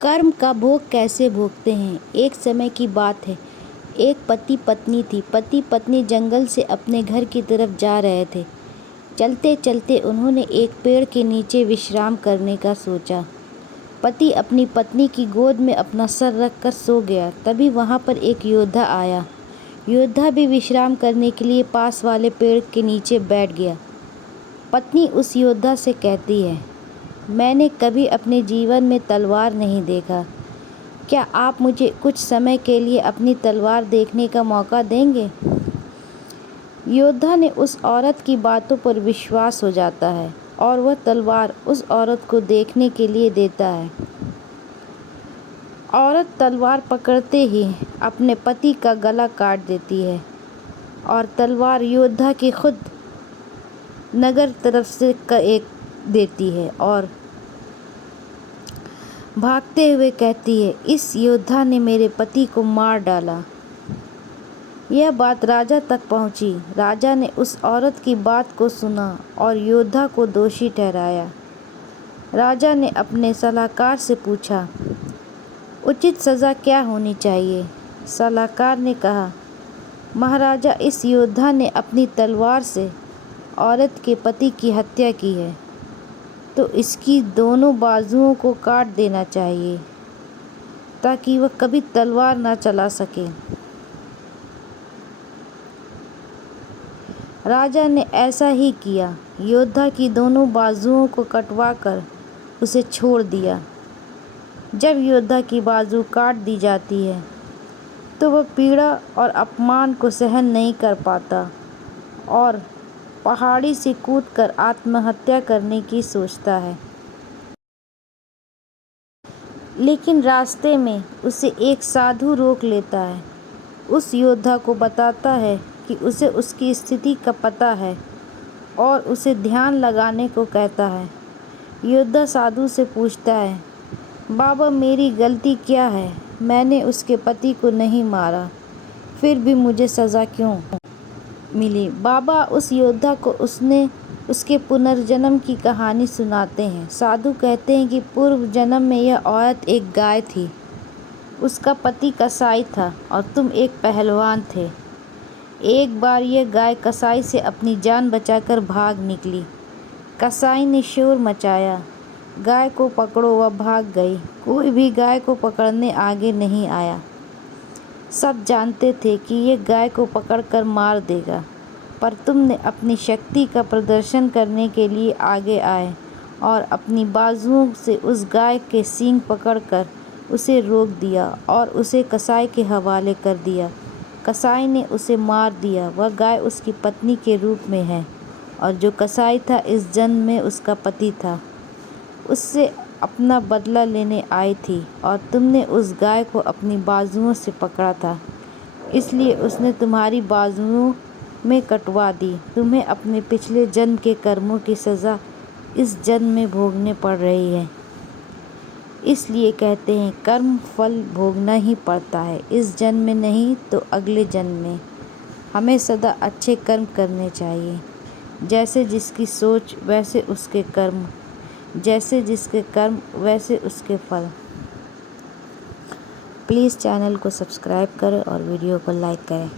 कर्म का भोग कैसे भोगते हैं। एक समय की बात है, एक पति पत्नी थी। पति पत्नी जंगल से अपने घर की तरफ जा रहे थे। चलते चलते उन्होंने एक पेड़ के नीचे विश्राम करने का सोचा। पति अपनी पत्नी की गोद में अपना सर रख कर सो गया। तभी वहाँ पर एक योद्धा आया। योद्धा भी विश्राम करने के लिए पास वाले पेड़ के नीचे बैठ गया। पत्नी उस योद्धा से कहती है, मैंने कभी अपने जीवन में तलवार नहीं देखा। क्या आप मुझे कुछ समय के लिए अपनी तलवार देखने का मौका देंगे। योद्धा ने उस औरत की बातों पर विश्वास हो जाता है और वह तलवार उस औरत को देखने के लिए देता है। औरत तलवार पकड़ते ही अपने पति का गला काट देती है और तलवार योद्धा के खुद नगर तरफ से एक देती है और भागते हुए कहती है, इस योद्धा ने मेरे पति को मार डाला। यह बात राजा तक पहुंची। राजा ने उस औरत की बात को सुना और योद्धा को दोषी ठहराया। राजा ने अपने सलाहकार से पूछा, उचित सज़ा क्या होनी चाहिए। सलाहकार ने कहा, महाराजा, इस योद्धा ने अपनी तलवार से औरत के पति की हत्या की है, तो इसकी दोनों बाजुओं को काट देना चाहिए ताकि वह कभी तलवार ना चला सके। राजा ने ऐसा ही किया। योद्धा की दोनों बाजुओं को कटवाकर उसे छोड़ दिया। जब योद्धा की बाजू काट दी जाती है तो वह पीड़ा और अपमान को सहन नहीं कर पाता और पहाड़ी से कूदकर आत्महत्या करने की सोचता है। लेकिन रास्ते में उसे एक साधु रोक लेता है। उस योद्धा को बताता है कि उसे उसकी स्थिति का पता है और उसे ध्यान लगाने को कहता है। योद्धा साधु से पूछता है, बाबा, मेरी गलती क्या है। मैंने उसके पति को नहीं मारा, फिर भी मुझे सज़ा क्यों मिली। बाबा उस योद्धा को उसके पुनर्जन्म की कहानी सुनाते हैं। साधु कहते हैं कि पूर्व जन्म में यह औरत एक गाय थी। उसका पति कसाई था और तुम एक पहलवान थे। एक बार यह गाय कसाई से अपनी जान बचाकर भाग निकली। कसाई ने शोर मचाया, गाय को पकड़ो। वह भाग गई। कोई भी गाय को पकड़ने आगे नहीं आया। सब जानते थे कि यह गाय को पकड़कर मार देगा, पर तुमने अपनी शक्ति का प्रदर्शन करने के लिए आगे आए और अपनी बाजुओं से उस गाय के सींग पकड़कर उसे रोक दिया और उसे कसाई के हवाले कर दिया। कसाई ने उसे मार दिया। वह गाय उसकी पत्नी के रूप में है और जो कसाई था इस जन्म में उसका पति था। उससे अपना बदला लेने आई थी और तुमने उस गाय को अपनी बाजुओं से पकड़ा था, इसलिए उसने तुम्हारी बाजुओं में कटवा दी। तुम्हें अपने पिछले जन्म के कर्मों की सज़ा इस जन्म में भोगने पड़ रही है। इसलिए कहते हैं, कर्म फल भोगना ही पड़ता है, इस जन्म में नहीं तो अगले जन्म में। हमें सदा अच्छे कर्म करने चाहिए। जैसे जिसकी सोच वैसे उसके कर्म, जैसे जिसके कर्म वैसे उसके फल। प्लीज़ चैनल को सब्सक्राइब करें और वीडियो को लाइक करें।